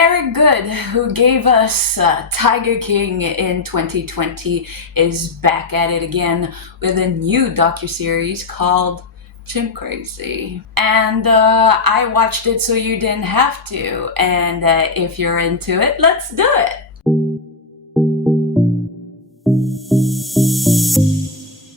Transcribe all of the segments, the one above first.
Eric Goode, who gave us Tiger King in 2020, is back at it again with a new docu-series called Chimp Crazy. And I watched it so you didn't have to. And if you're into it, let's do it.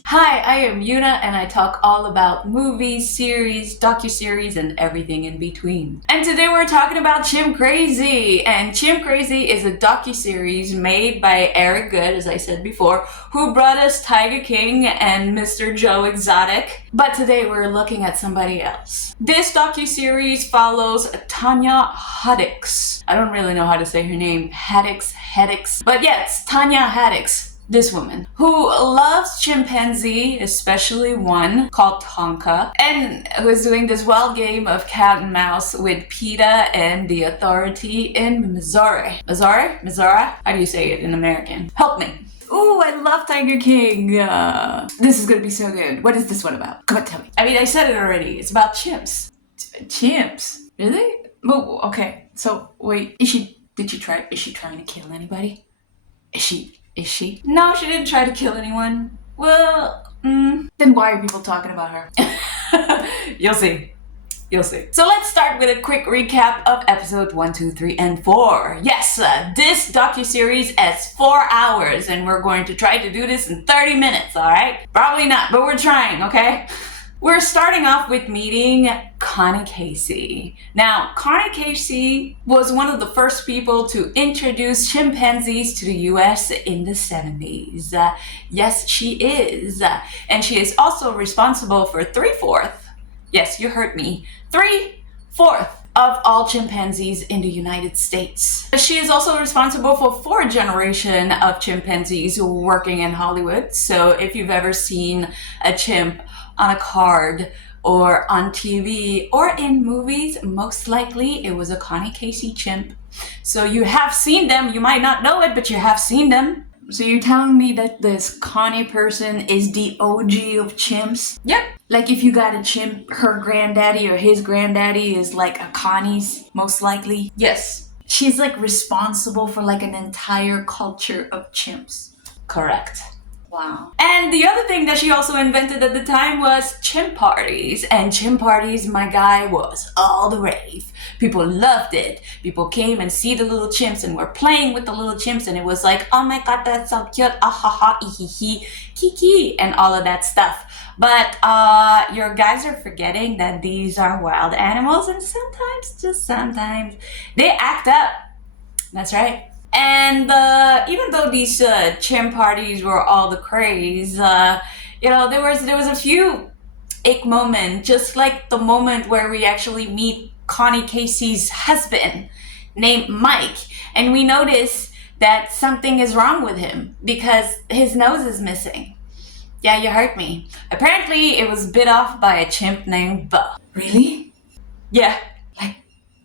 Hi, I am Yuna and I talk all about movies, series, docu-series, and everything in between. And today we're talking about Chimp Crazy. And Chimp Crazy is a docu-series made by Eric Goode, as I said before, who brought us Tiger King and Mr. Joe Exotic. But today we're looking at somebody else. This docu-series follows Tanya Haddix. I don't really know how to say her name. Haddix. But yes, Tanya Haddix. This woman who loves chimpanzee, especially one called Tonka, and was doing this wild game of cat and mouse with PETA and the authority in Missouri. Missouri? How do you say it in American? Help me. Ooh, I love Tiger King. This is gonna be so good. What is this one about? Come on, tell me. I mean, I said it already. It's about chimps. Chimps? Really? Oh, okay. So, wait. Is she trying to kill anybody? Is she? No, she didn't try to kill anyone. Well, then why are people talking about her? You'll see. So let's start with a quick recap of episode 1, 2, 3, and 4. Yes, this docu-series is 4 hours, and we're going to try to do this in 30 minutes, alright? Probably not, but we're trying, okay? We're starting off with meeting Connie Casey. Now, Connie Casey was one of the first people to introduce chimpanzees to the US in the 70s. Yes, she is. And she is also responsible for 3/4, yes, you heard me, 3/4 of all chimpanzees in the United States. She is also responsible for 4 generations of chimpanzees working in Hollywood. So if you've ever seen a chimp on a card or on TV or in movies, most likely it was a Connie Casey chimp. So you have seen them. You might not know it, but you have seen them. So you're telling me that this Connie person is the OG of chimps? Yep. Like if you got a chimp, her granddaddy or his granddaddy is like a Connie's, most likely? Yes. She's like responsible for like an entire culture of chimps. Correct. Wow. And the other thing that she also invented at the time was chimp parties. And chimp parties, my guy, was all the rave. People loved it. People came and see the little chimps and were playing with the little chimps, and it was like, oh my god, that's so cute, ahaha, ihihi, kiki, and all of that stuff. But your guys are forgetting that these are wild animals, and sometimes, they act up. That's right. And even though these chimp parties were all the craze, there was a few ick moments, just like the moment where we actually meet Connie Casey's husband named Mike, and we notice that something is wrong with him because his nose is missing. Yeah, you heard me. Apparently, it was bit off by a chimp named Bo. Really? Yeah.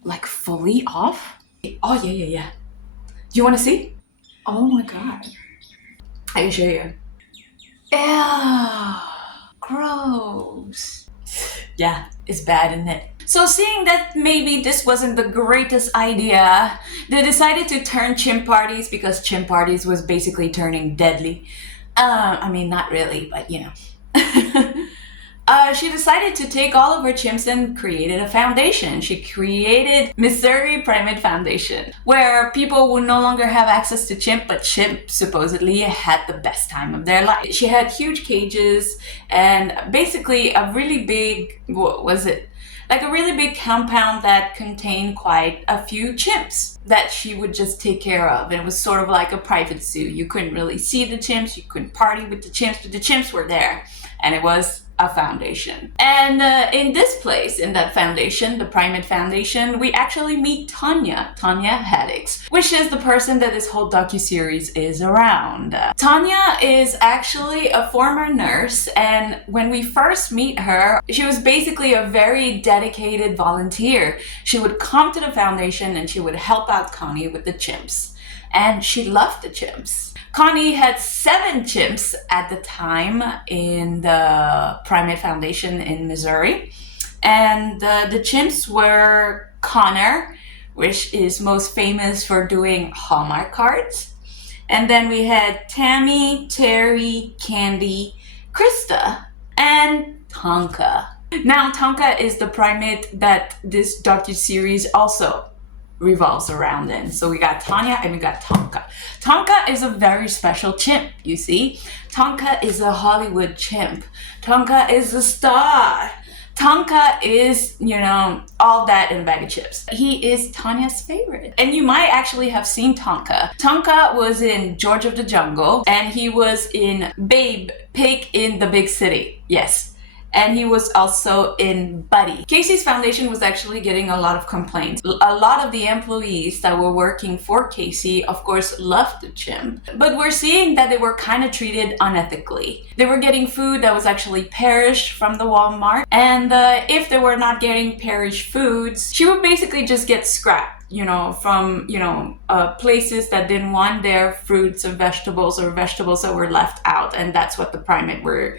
Like fully off? Oh, yeah. Do you want to see? Oh my god. I can show you. Ew. Gross. Yeah, it's bad, isn't it? So seeing that maybe this wasn't the greatest idea, they decided to turn chimp parties because chimp parties was basically turning deadly. I mean, not really, but you know. She decided to take all of her chimps and created a foundation. She created Missouri Primate Foundation, where people would no longer have access to chimp, but chimp supposedly had the best time of their life. She had huge cages and basically a really big, a really big compound that contained quite a few chimps that she would just take care of. It was sort of like a private zoo. You couldn't really see the chimps, you couldn't party with the chimps, but the chimps were there. And it was a foundation. And in this place, in that foundation, the Primate Foundation, we actually meet Tanya Haddix, which is the person that this whole docu-series is around. Tanya is actually a former nurse, and when we first meet her, she was basically a very dedicated volunteer. She would come to the foundation and she would help out Connie with the chimps. And she loved the chimps. Connie had 7 chimps at the time in the Primate Foundation in Missouri. And the chimps were Connor, which is most famous for doing Hallmark cards. And then we had Tammy, Terry, Candy, Krista, and Tonka. Now, Tonka is the primate that this docu-series also revolves around in. So we got Tanya and we got Tonka. Tonka is a very special chimp, you see. Tonka is a Hollywood chimp. Tonka is a star. Tonka is, all that in a bag of chips. He is Tanya's favorite. And you might actually have seen Tonka. Tonka was in George of the Jungle, and he was in Babe, Pig in the Big City. Yes. And he was also in Buddy. Casey's foundation was actually getting a lot of complaints. A lot of the employees that were working for Casey, of course, loved the chimp. But we're seeing that they were kind of treated unethically. They were getting food that was actually perished from the Walmart. And if they were not getting perished foods, she would basically just get scrapped. From places that didn't want their fruits or vegetables that were left out, and that's what the primate were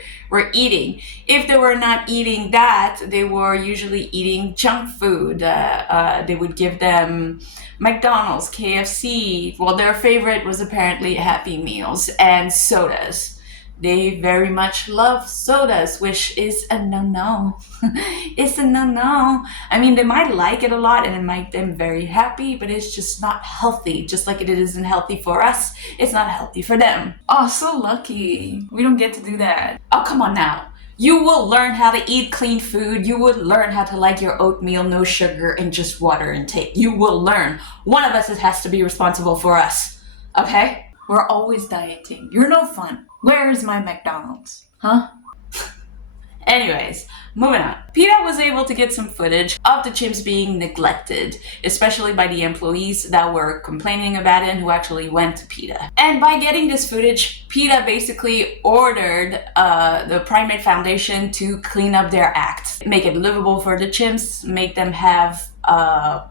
eating. If they were not eating that, they were usually eating junk food. They would give them McDonald's, KFC. Well, their favorite was apparently Happy Meals and sodas. They very much love sodas, which is a no-no. It's a no-no. I mean, they might like it a lot and it might make them very happy, but it's just not healthy. Just like it isn't healthy for us, it's not healthy for them. Oh, so lucky. We don't get to do that. Oh, come on now. You will learn how to eat clean food. You will learn how to like your oatmeal, no sugar, and just water intake. You will learn. One of us has to be responsible for us. Okay? We're always dieting. You're no fun. Where is my McDonald's? Huh? Anyways, moving on. PETA was able to get some footage of the chimps being neglected, especially by the employees that were complaining about it and who actually went to PETA. And by getting this footage, PETA basically ordered the Primate Foundation to clean up their act, make it livable for the chimps, make them have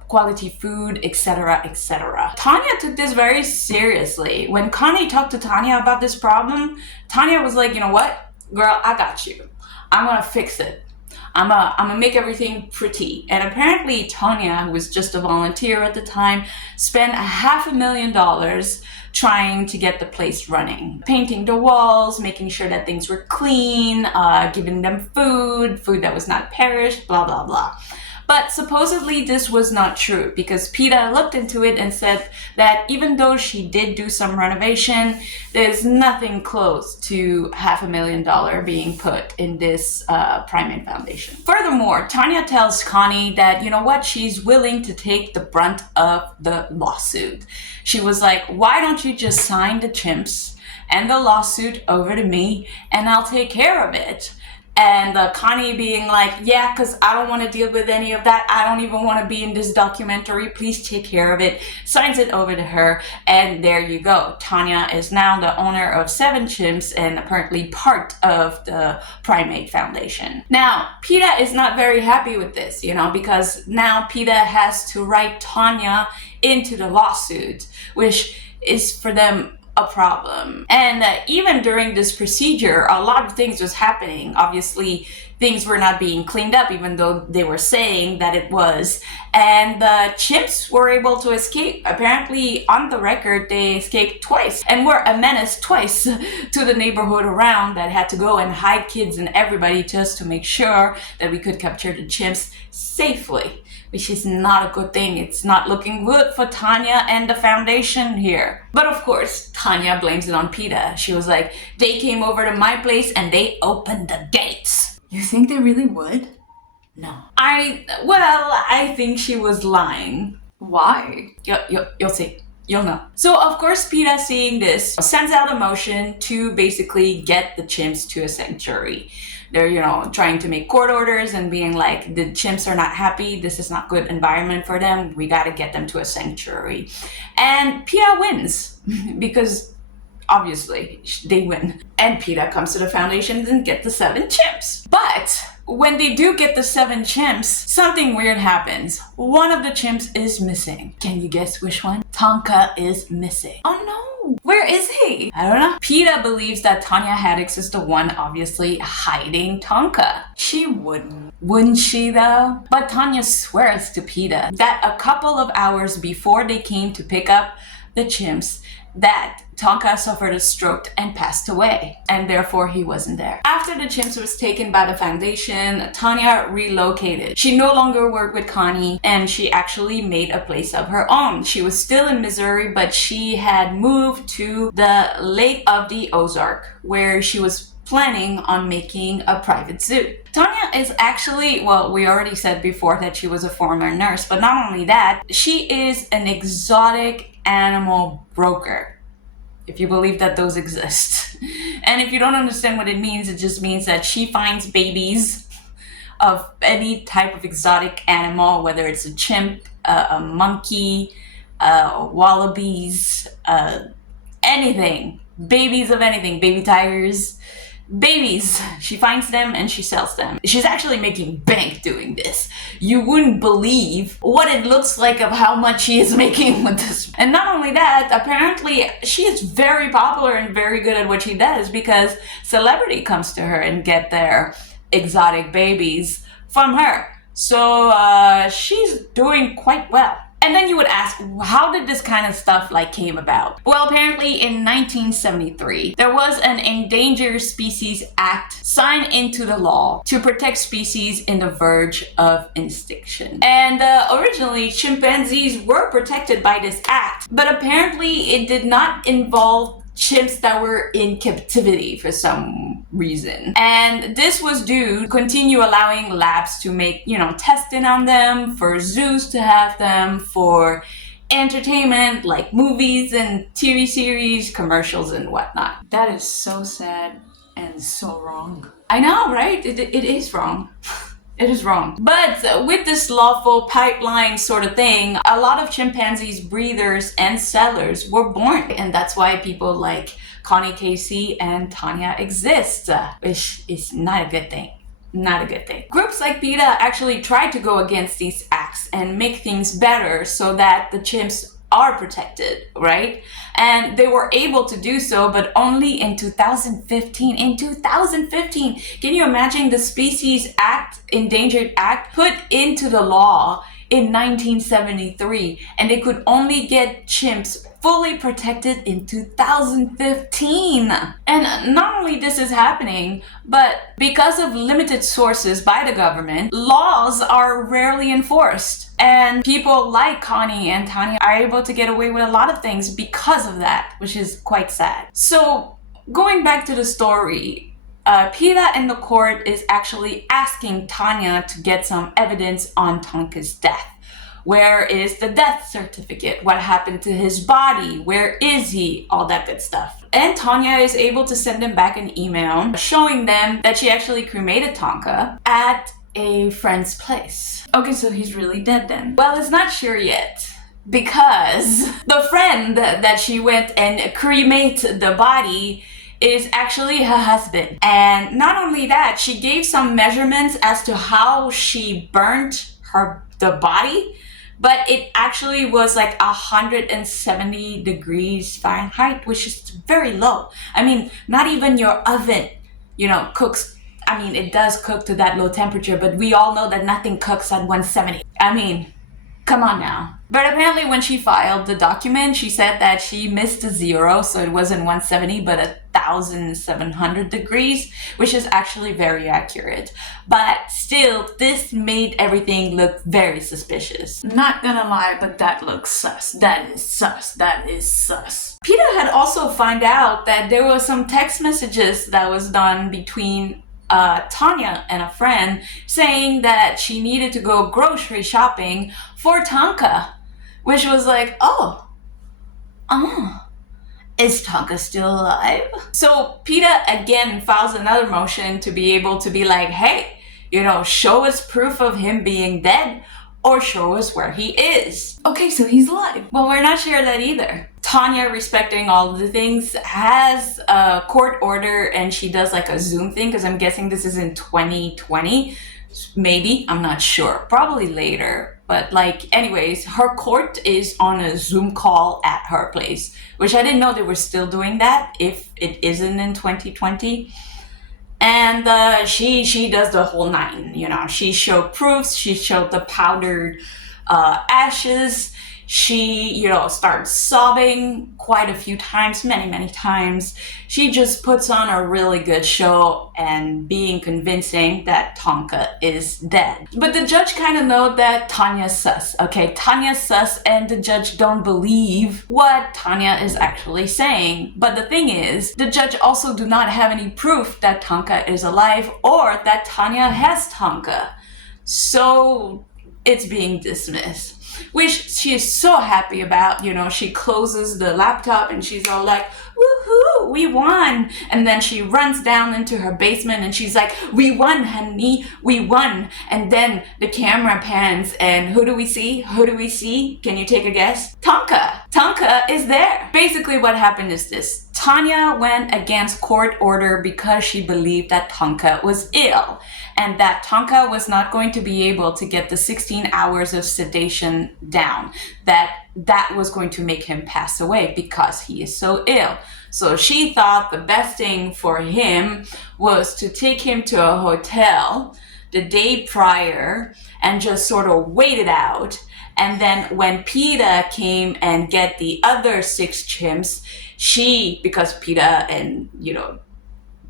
quality food, etc., etc. Tanya took this very seriously. When Connie talked to Tanya about this problem, Tanya was like, you know what? Girl, I got you. I'm gonna fix it. I'm gonna make everything pretty. And apparently Tanya, who was just a volunteer at the time, spent $500,000 trying to get the place running. Painting the walls, making sure that things were clean, giving them food that was not perished, blah, blah, blah. But supposedly this was not true because PETA looked into it and said that even though she did do some renovation, there's nothing close to $500,000 being put in this Primate Foundation. Furthermore, Tanya tells Connie that, you know what, she's willing to take the brunt of the lawsuit. She was like, why don't you just sign the chimps and the lawsuit over to me and I'll take care of it. And Connie being like, yeah, because I don't want to deal with any of that. I don't even want to be in this documentary. Please take care of it. Signs it over to her. And there you go. Tanya is now the owner of 7 chimps and apparently part of the Primate Foundation. Now, PETA is not very happy with this, because now PETA has to write Tanya into the lawsuit, which is for them a problem. And even during this procedure, a lot of things was happening. Obviously, things were not being cleaned up, even though they were saying that it was. And the chimps were able to escape. Apparently, on the record, they escaped twice and were a menace twice to the neighborhood around that had to go and hide kids and everybody just to make sure that we could capture the chimps safely, which is not a good thing. It's not looking good for Tanya and the foundation here. But of course, Tanya blames it on PETA. She was like, they came over to my place and they opened the gates. You think they really would? No. I think she was lying. Why? You'll see. You'll know. So of course, PETA, seeing this, sends out a motion to basically get the chimps to a sanctuary. They're, trying to make court orders and being like, the chimps are not happy. This is not good environment for them. We got to get them to a sanctuary. And PETA wins because obviously they win. And PETA comes to the foundation and get the 7 chimps. But when they do get the 7 chimps, something weird happens. One of the chimps is missing. Can you guess which one? Tonka is missing. Oh Where is he? I don't know. PETA believes that Tanya Haddox is the one obviously hiding Tonka. She wouldn't. Wouldn't she though? But Tanya swears to PETA that a couple of hours before they came to pick up the chimps, that Tonka suffered a stroke and passed away, and therefore he wasn't there. After the chimps was taken by the foundation, Tanya relocated. She no longer worked with Connie, and she actually made a place of her own. She was still in Missouri, but she had moved to the Lake of the Ozark, where she was planning on making a private zoo. Tanya is actually, well, we already said before that she was a former nurse, but not only that, she is an exotic animal broker, if you believe that those exist. And if you don't understand what it just means that she finds babies of any type of exotic animal, whether it's a chimp, a monkey, wallabies, anything, babies of anything, baby tigers, babies. She finds them and she sells them. She's actually making bank doing this. You wouldn't believe what it looks like of how much she is making with this. And not only that, apparently she is very popular and very good at what she does, because celebrity comes to her and get their exotic babies from her. So she's doing quite well. And then you would ask, how did this kind of stuff came about? Well, apparently in 1973, there was an Endangered Species Act signed into the law to protect species in the verge of extinction. And originally, chimpanzees were protected by this act, but apparently it did not involve chimps that were in captivity for some reason. And this was due to continue allowing labs to make, testing on them, for zoos to have them, for entertainment like movies and TV series, commercials and whatnot. That is so sad and so wrong. I know, right? It is wrong. It is wrong. But with this lawful pipeline sort of thing, a lot of chimpanzees, breeders, and sellers were born. And that's why people like Connie Casey and Tanya exist, which is not a good thing. Not a good thing. Groups like PETA actually tried to go against these acts and make things better so that the chimps are protected, right? And they were able to do so, but only in 2015. In 2015, can you imagine the Species Act, Endangered Act, put into the law in 1973, and they could only get chimps fully protected in 2015. And not only this is happening, but because of limited sources by the government, laws are rarely enforced. And people like Connie and Tanya are able to get away with a lot of things because of that, which is quite sad. So going back to the story, PETA in the court is actually asking Tanya to get some evidence on Tonka's death. Where is the death certificate? What happened to his body? Where is he? All that good stuff. And Tanya is able to send them back an email showing them that she actually cremated Tonka at a friend's place. Okay, so he's really dead then. Well, it's not sure yet, because the friend that she went and cremate the body is actually her husband. And not only that, she gave some measurements as to how she burnt the body, but it actually was 170 degrees Fahrenheit, which is very low. I mean, not even your oven, cooks. I mean, it does cook to that low temperature, but we all know that nothing cooks at 170. I mean, come on now. But apparently when she filed the document, she said that she missed a zero, so it wasn't 170, but 1,700 degrees, which is actually very accurate. But still, this made everything look very suspicious. Not gonna lie, but that looks sus. That is sus. That is sus. PETA had also found out that there was some text messages that was done between Tanya and a friend saying that she needed to go grocery shopping for Tonka, which was is Tonka still alive? So PETA again files another motion to be able to be like, hey, show us proof of him being dead, or show us where he is. Okay, so he's alive. Well, we're not sure that either. Tanya, respecting all of the things, has a court order, and she does a Zoom thing, because I'm guessing this is in 2020. Maybe, I'm not sure. Probably later. But like, anyways, her court is on a Zoom call at her place, which I didn't know they were still doing that if it isn't in 2020. And she does the whole nine, you know. She showed proofs. She showed the powdered ashes. She, you know, starts sobbing quite a few times, many times. She just puts on a really good show and being convincing that Tonka is dead. But the judge kind of know that Tanya's sus, okay? Tanya's sus, and the judge don't believe what Tanya is actually saying. But the thing is, the judge also do not have any proof that Tonka is alive or that Tanya has Tonka. So it's being dismissed, which she is so happy about. You know, she closes the laptop and she's all like, woohoo, we won. And then she runs down into her basement and she's like, we won, honey, we won. And then the camera pans and who do we see? Who do we see? Can you take a guess? Tonka. Tonka is there. Basically what happened is this. Tanya went against court order because she believed that Tonka was ill and that Tonka was not going to be able to get the 16 hours of sedation down, that was going to make him pass away because he is so ill. So she thought the best thing for him was to take him to a hotel the day prior and just sort of wait it out. And then when PETA came and get the other 6 chimps, because PETA and, you know,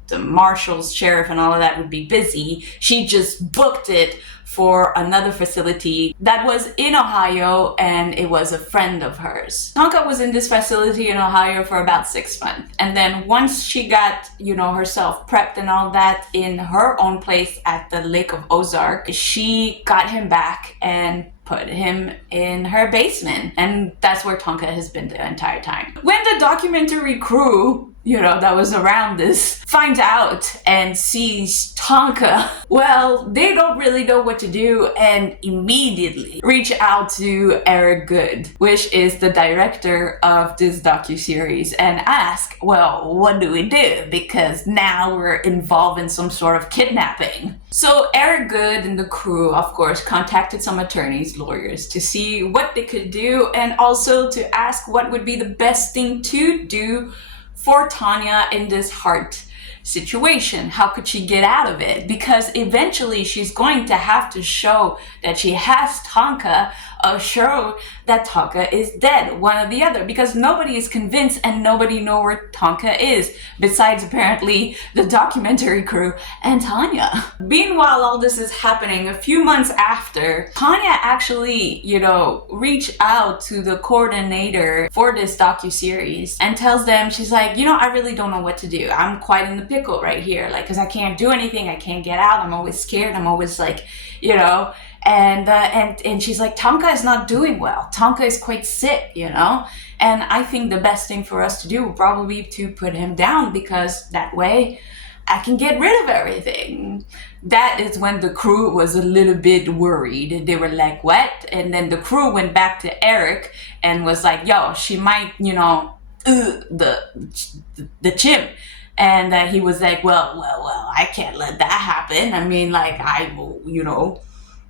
the marshals, sheriff, and all of that would be busy, she just booked it for another facility that was in Ohio, and it was a friend of hers. Tonka was in this facility in Ohio for about 6 months. And then once she got, you know, herself prepped and all that in her own place at the Lake of Ozark, she got him back and put him in her basement. And that's where Tonka has been the entire time. When the documentary crew, you know, that was around this, finds out and sees Tonka, well, they don't really know what to do and immediately reach out to Eric Goode, which is the director of this docuseries, and ask, well, what do we do? Because now we're involved in some sort of kidnapping. So Eric Goode and the crew, of course, contacted some attorneys, lawyers, to see what they could do and also to ask what would be the best thing to do for Tanya in this heart situation. How could she get out of it? Because eventually she's going to have to show that she has Tonka or show that Tonka is dead, one or the other, because nobody is convinced and nobody knows where Tonka is, besides apparently the documentary crew and Tanya. Meanwhile, all this is happening a few months after, Tanya actually, you know, reached out to the coordinator for this docuseries and tells them, she's like, you know, I really don't know what to do. I'm quite in the pickle right here, like, because I can't do anything, I can't get out, I'm always scared, I'm always like, you know, and she's like, Tonka is not doing well. Tonka is quite sick, you know? And I think the best thing for us to do would probably be to put him down, because that way I can get rid of everything. That is when the crew was a little bit worried. They were like, what? And then the crew went back to Eric and was like, yo, she might, you know, the chimp. And he was like, well, I can't let that happen. I mean, like, I will, you know,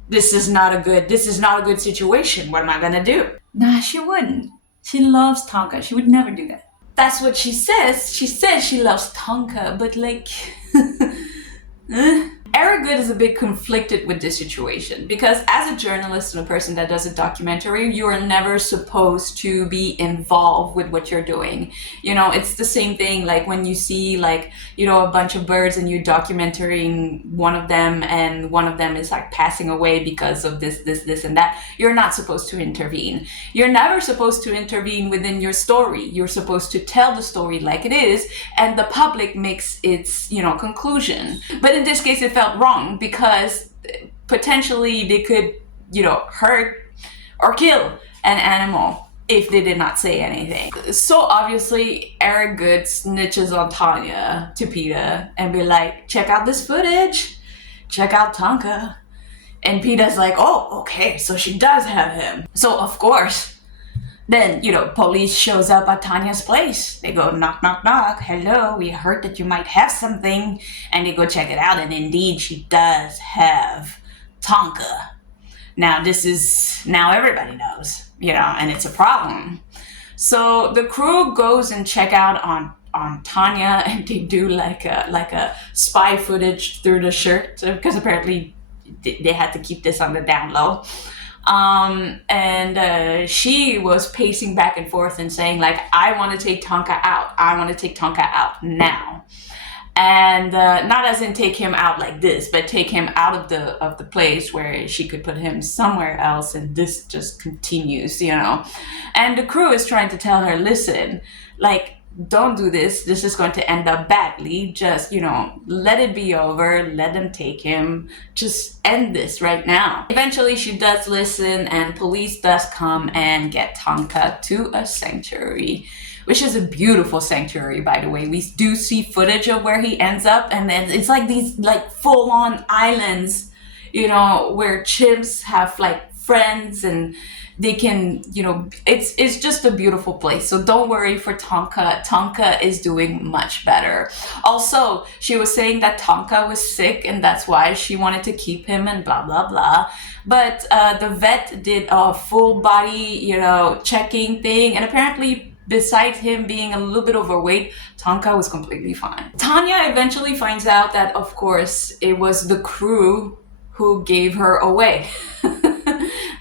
this is not a good situation. What am I gonna do? Nah, she wouldn't. She loves Tonka. She would never do that. That's what she says. She says she loves Tonka, but like, Eric Goode is a bit conflicted with this situation, because as a journalist and a person that does a documentary, you are never supposed to be involved with what you're doing. You know, it's the same thing like when you see, like, you know, a bunch of birds and you're documenting one of them and one of them is like passing away because of this and that. You're not supposed to intervene. You're never supposed to intervene within your story. You're supposed to tell the story like it is, and the public makes its, you know, conclusion. But in this case, it felt wrong, because potentially they could, you know, hurt or kill an animal if they did not say anything. So obviously Eric Goode snitches on Tanya to PETA and be like, check out this footage, check out Tonka. And PETA's like, oh, okay, so she does have him. So of course, then, you know, police shows up at Tanya's place. They go knock, knock, knock. Hello, we heard that you might have something. And they go check it out, and indeed she does have Tonka. Now now everybody knows, and it's a problem. So the crew goes and check out on Tanya, and they do like a spy footage through the shirt, because apparently they had to keep this on the down low. And she was pacing back and forth and saying like, I want to take Tonka out. I want to take Tonka out now. And not as in take him out like this, but take him out of the place where she could put him somewhere else, and this just continues, And the crew is trying to tell her, listen, like, don't do this. This is going to end up badly. Just, let it be over. Let them take him. Just end this right now. Eventually, she does listen, and police does come and get Tonka to a sanctuary, which is a beautiful sanctuary, by the way. We do see footage of where he ends up, and then it's like these like full-on islands, where chimps have like friends, and they can, it's just a beautiful place. So don't worry for Tonka. Tonka is doing much better. Also, she was saying that Tonka was sick, and that's why she wanted to keep him and blah, blah, blah. But the vet did a full body, checking thing, and apparently, besides him being a little bit overweight, Tonka was completely fine. Tanya eventually finds out that, of course, it was the crew who gave her away.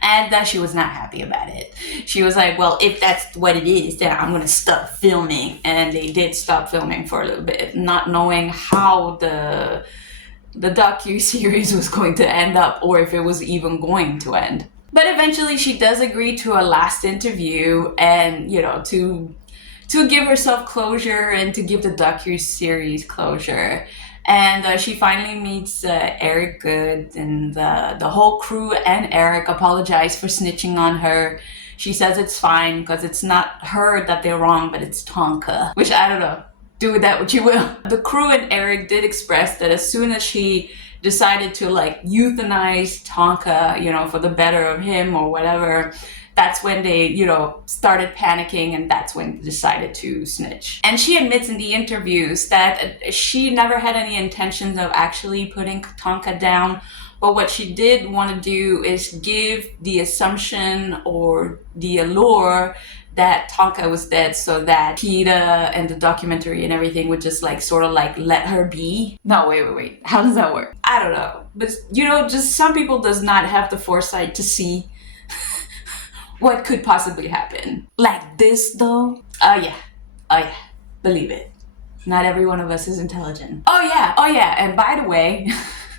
And that she was not happy about it. She was like, well, if that's what it is, then I'm going to stop filming. And they did stop filming for a little bit, not knowing how the docu-series was going to end up, or if it was even going to end. But eventually she does agree to a last interview, and, to give herself closure and to give the docu-series closure. And she finally meets Eric Goode, and the whole crew and Eric apologize for snitching on her. She says it's fine because it's not her that they're wrong, but it's Tonka, which I don't know. Do with that what you will. The crew and Eric did express that as soon as she decided to like euthanize Tonka, for the better of him or whatever, that's when they, started panicking, and that's when they decided to snitch. And she admits in the interviews that she never had any intentions of actually putting Tonka down, but what she did want to do is give the assumption or the allure that Tonka was dead, so that PETA and the documentary and everything would just like sort of like let her be. No, wait. How does that work? I don't know. But just some people does not have the foresight to see what could possibly happen. Like this though? Oh yeah. Believe it. Not every one of us is intelligent. Oh yeah. And by the way,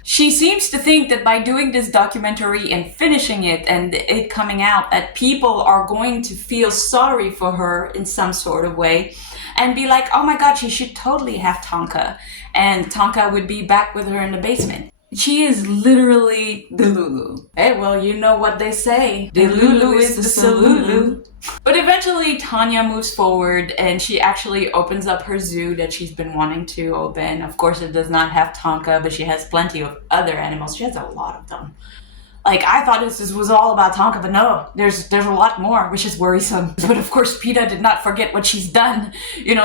she seems to think that by doing this documentary and finishing it and it coming out, that people are going to feel sorry for her in some sort of way and be like, oh my God, she should totally have Tonka. And Tonka would be back with her in the basement. She is literally the Lulu. Hey, well, you know what they say. The Lulu is the Salulu. But eventually, Tanya moves forward, and she actually opens up her zoo that she's been wanting to open. Of course, it does not have Tonka, but she has plenty of other animals. She has a lot of them. Like, I thought this was all about Tonka, but no, there's a lot more, which is worrisome. But of course, PETA did not forget what she's done.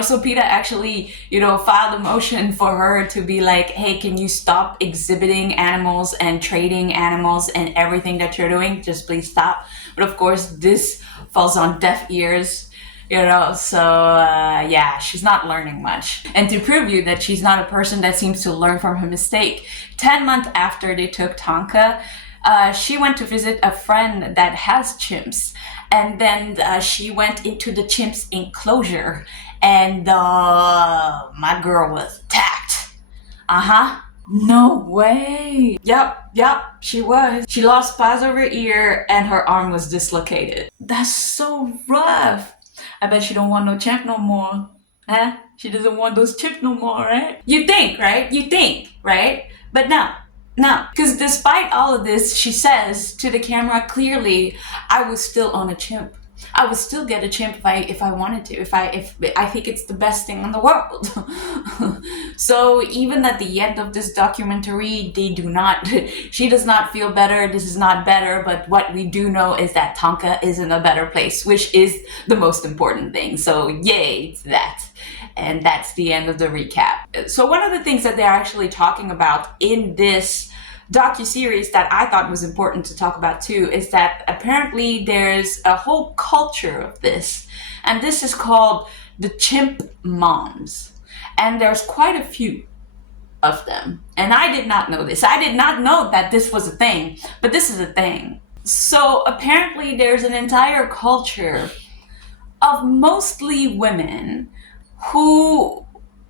So PETA actually, filed a motion for her to be like, hey, can you stop exhibiting animals and trading animals and everything that you're doing? Just please stop. But of course, this falls on deaf ears. So she's not learning much. And to prove you that she's not a person that seems to learn from her mistake, 10 months after they took Tonka, she went to visit a friend that has chimps, and then she went into the chimps enclosure, and my girl was attacked. No way. Yep, she was. She lost pus over her ear, and her arm was dislocated. That's so rough. I bet she don't want no chimp no more. Huh? She doesn't want those chimps no more, right? You think, right? But no, because despite all of this, she says to the camera clearly, I was still on a chimp. I would still get a chimp if I wanted to. If I think it's the best thing in the world. So even at the end of this documentary, she does not feel better. This is not better. But what we do know is that Tonka is in a better place, which is the most important thing. So yay to that. And that's the end of the recap. So one of the things that they're actually talking about in this docu-series that I thought was important to talk about too is that apparently there's a whole culture of this, and this is called the chimp moms, and there's quite a few of them, and I did not know this. I did not know that this was a thing, but this is a thing. So apparently there's an entire culture of mostly women who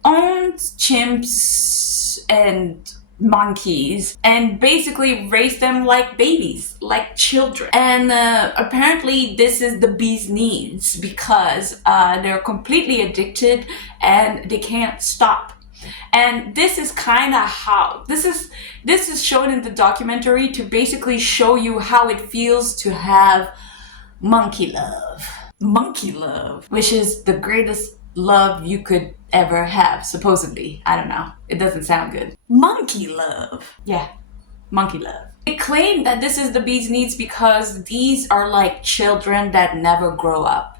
owned chimps and monkeys and basically raised them like babies, like children. And apparently this is the bee's knees because they're completely addicted and they can't stop. And this is kind of how this is shown in the documentary to basically show you how it feels to have monkey love, which is the greatest love you could ever have, supposedly. I don't know, it doesn't sound good. Monkey love. Yeah, monkey love. They claim that this is the bee's knees because these are like children that never grow up,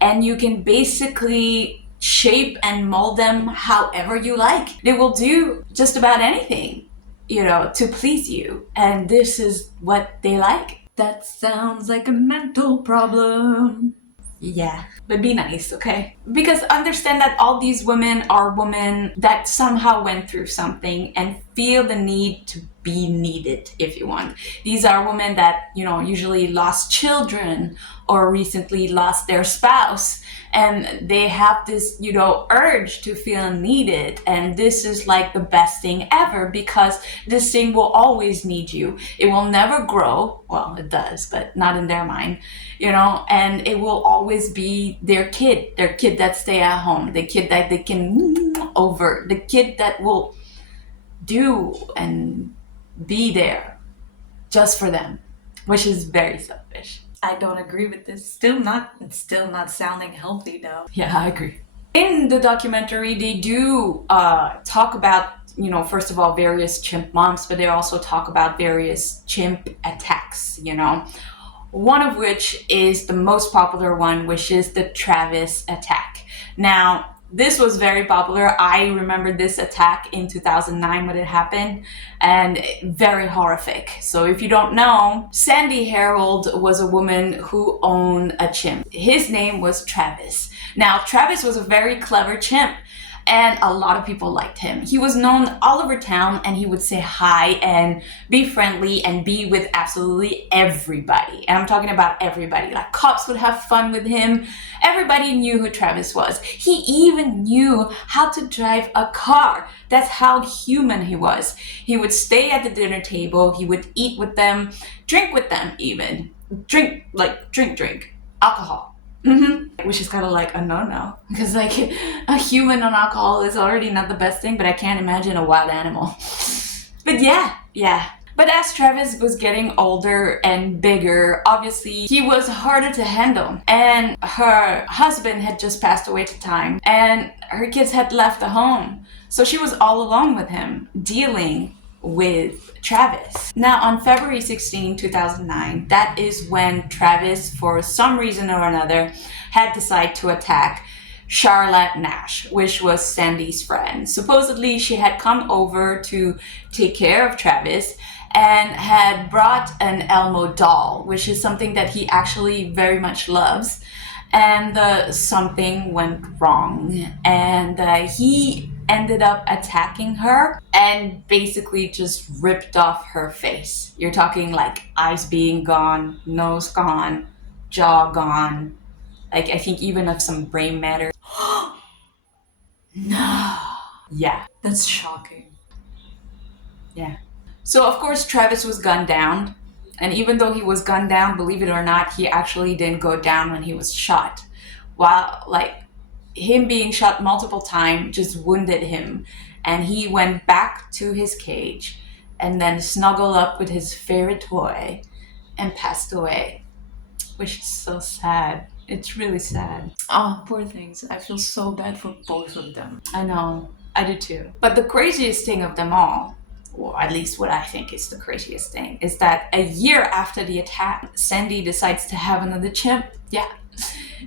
and you can basically shape and mold them however you like. They will do just about anything, to please you, and this is what they like. That sounds like a mental problem. Yeah, but be nice, okay? Because understand that all these women are women that somehow went through something and feel the need to be needed, if you want. These are women that, usually lost children or recently lost their spouse, and they have this, urge to feel needed. And this is like the best thing ever because this thing will always need you. It will never grow. Well, it does, but not in their mind, and it will always be their kid that stay at home, the kid that they can over, the kid that will do and be there just for them, which is very selfish. I don't agree with this. Still not sounding healthy though. Yeah, I agree. In the documentary, they do talk about, first of all, various chimp moms, but they also talk about various chimp attacks, One of which is the most popular one, which is the Travis attack. Now, this was very popular. I remember this attack in 2009 when it happened, and very horrific. So if you don't know, Sandy Harold was a woman who owned a chimp. His name was Travis. Now, Travis was a very clever chimp, and a lot of people liked him. He was known all over town, and he would say hi and be friendly and be with absolutely everybody. And I'm talking about everybody. Like, cops would have fun with him. Everybody knew who Travis was. He even knew how to drive a car. That's how human he was. He would stay at the dinner table. He would eat with them, drink with them even. Drink alcohol. Which is kind of like a no-no, because like a human on alcohol is already not the best thing, but I can't imagine a wild animal. But yeah. But as Travis was getting older and bigger, obviously he was harder to handle, and her husband had just passed away at the time, and her kids had left the home, so she was all alone with him, dealing with Travis. Now, on February 16, 2009, that is when Travis, for some reason or another, had decided to attack Charlotte Nash, which was Sandy's friend. Supposedly, she had come over to take care of Travis and had brought an Elmo doll, which is something that he actually very much loves. And something went wrong, and he ended up attacking her and basically just ripped off her face. You're talking like eyes being gone, nose gone, jaw gone, like I think even of some brain matter. No. Yeah. That's shocking. Yeah. So of course Travis was gunned down. And even though he was gunned down, believe it or not, he actually didn't go down when he was shot. While like him being shot multiple times just wounded him. And he went back to his cage and then snuggled up with his favorite toy and passed away. Which is so sad. It's really sad. Oh, poor things. I feel so bad for both of them. I know. I do too. But the craziest thing of them all, or at least what I think is the craziest thing, is that a year after the attack, Sandy decides to have another chimp. Yeah.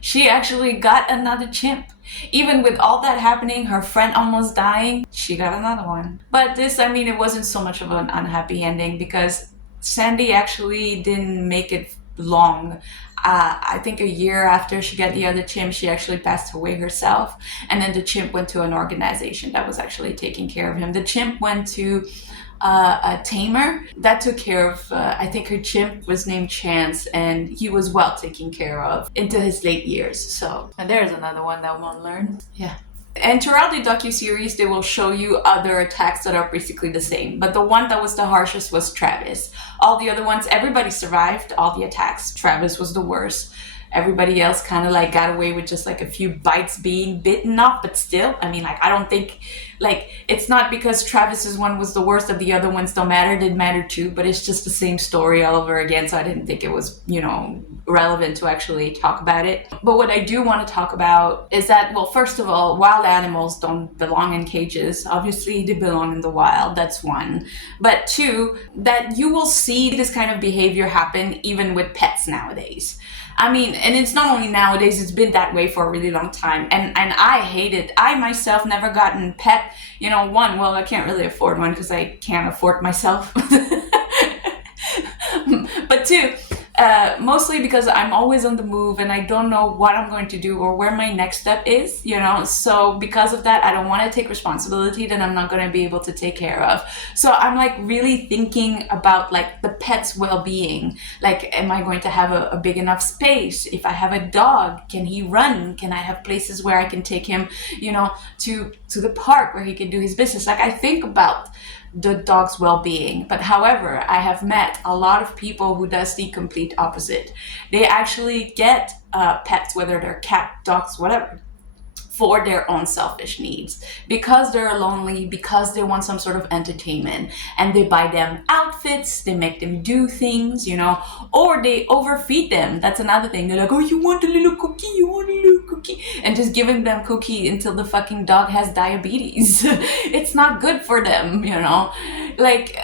She actually got another chimp. Even with all that happening, her friend almost dying, she got another one. But this, I mean, it wasn't so much of an unhappy ending because Sandy actually didn't make it long. I think a year after she got the other chimp, she actually passed away herself. And then the chimp went to an organization that was actually taking care of him. The chimp went to a tamer that took care of, I think her chimp was named Chance, and he was well taken care of into his late years. So, and there's another one that one learned. Yeah. And throughout the docu-series, they will show you other attacks that are basically the same. But the one that was the harshest was Travis. All the other ones, everybody survived all the attacks. Travis was the worst. Everybody else kind of like got away with just like a few bites being bitten off, but still, I mean, like, I don't think, like, it's not because Travis's one was the worst that the other ones don't matter. It did matter too, but it's just the same story all over again, so I didn't think it was, you know, relevant to actually talk about it. But what I do want to talk about is that, well, first of all, wild animals don't belong in cages. Obviously, they belong in the wild, that's one. But two, that you will see this kind of behavior happen even with pets nowadays. I mean, and it's not only nowadays, it's been that way for a really long time. And I hate it. I myself never gotten pet, you know, one, well, I can't really afford one because I can't afford myself. But two, mostly because I'm always on the move and I don't know what I'm going to do or where my next step is, you know. So because of that, I don't want to take responsibility that I'm not going to be able to take care of. So I'm like really thinking about like the pet's well-being. Like, am I going to have a big enough space? If I have a dog, can he run? Can I have places where I can take him, you know, to the park where he can do his business? Like, I think about the dog's well-being. But however, I have met a lot of people who does the complete opposite. They actually get pets, whether they're cat, dogs, whatever, for their own selfish needs, because they're lonely, because they want some sort of entertainment, and they buy them outfits, they make them do things, you know, or they overfeed them. That's another thing. They're like, oh, you want a little cookie, you want a little cookie, and just giving them cookie until the fucking dog has diabetes. It's not good for them, you know. Like,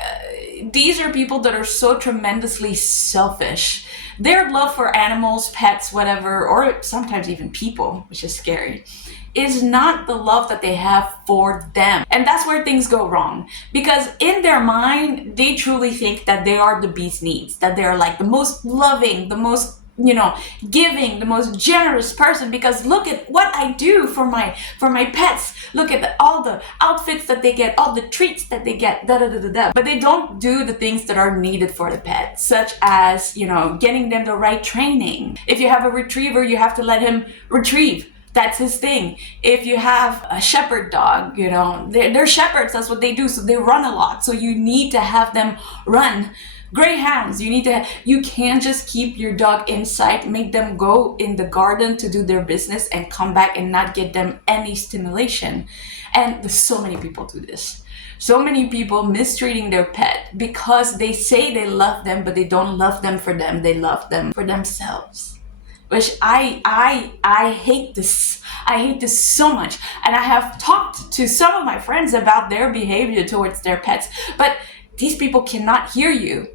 these are people that are so tremendously selfish. Their love for animals, pets, whatever, or sometimes even people, which is scary, is not the love that they have for them. And that's where things go wrong. Because in their mind, they truly think that they are the bee's knees, that they're like the most loving, the most, you know, giving, the most generous person, because look at what I do for my pets. Look at all the outfits that they get, all the treats that they get, da da da da da. But they don't do the things that are needed for the pet, such as, you know, getting them the right training. If you have a retriever, you have to let him retrieve. That's his thing. If you have a shepherd dog, you know, they're shepherds, that's what they do, so they run a lot. So you need to have them run. Greyhounds, you can't just keep your dog inside, make them go in the garden to do their business and come back and not get them any stimulation. And there's so many people do this. So many people mistreating their pet because they say they love them, but they don't love them for them. They love them for themselves. Which I hate this. I hate this so much. And I have talked to some of my friends about their behavior towards their pets, but these people cannot hear you.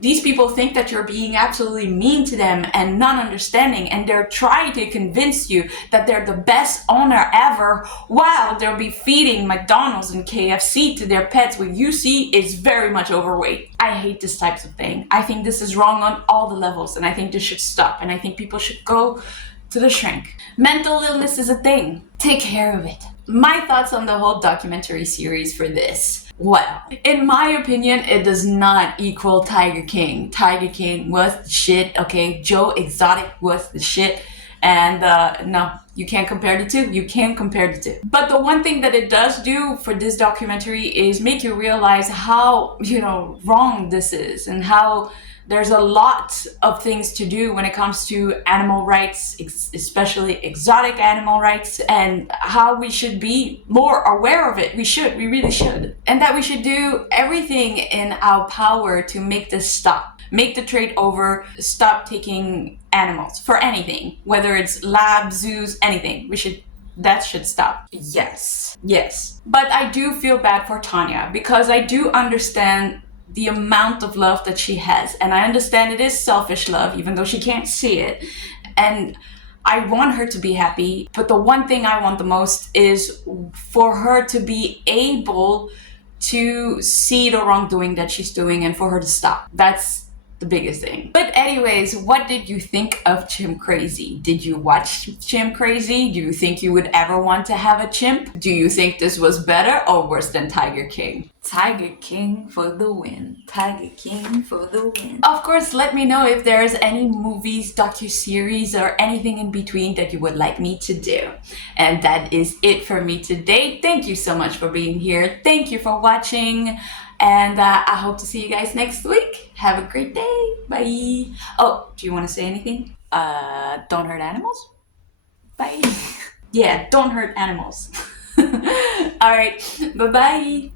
These people think that you're being absolutely mean to them and not understanding, and they're trying to convince you that they're the best owner ever while they'll be feeding McDonald's and KFC to their pets, what you see is very much overweight. I hate this type of thing. I think this is wrong on all the levels, and I think this should stop, and I think people should go to the shrink. Mental illness is a thing. Take care of it. My thoughts on the whole documentary series for this. Well, in my opinion, it does not equal Tiger King. Tiger King was the shit, okay? Joe Exotic was the shit. And no, you can't compare the two. You can't compare the two. But the one thing that it does do for this documentary is make you realize how, you know, wrong this is, and how there's a lot of things to do when it comes to animal rights, especially exotic animal rights, and how we should be more aware of it. We really should. And that we should do everything in our power to make this stop. Make the trade over, stop taking animals for anything, whether it's labs, zoos, anything. That should stop. Yes. But I do feel bad for Tanya, because I do understand the amount of love that she has, and I understand it is selfish love, even though she can't see it. And I want her to be happy, but the one thing I want the most is for her to be able to see the wrongdoing that she's doing and for her to stop. That's the biggest thing. But anyways, what did you think of Chimp Crazy? Did you watch Chimp Crazy? Do you think you would ever want to have a chimp? Do you think this was better or worse than Tiger King? Tiger King for the win. Tiger King for the win. Of course, let me know if there's any movies, docu-series, or anything in between that you would like me to do. And that is it for me today. Thank you so much for being here. Thank you for watching. And I hope to see you guys next week. Have a great day. Bye. Oh, do you want to say anything? Don't hurt animals? Bye. Yeah, don't hurt animals. All right. Bye-bye.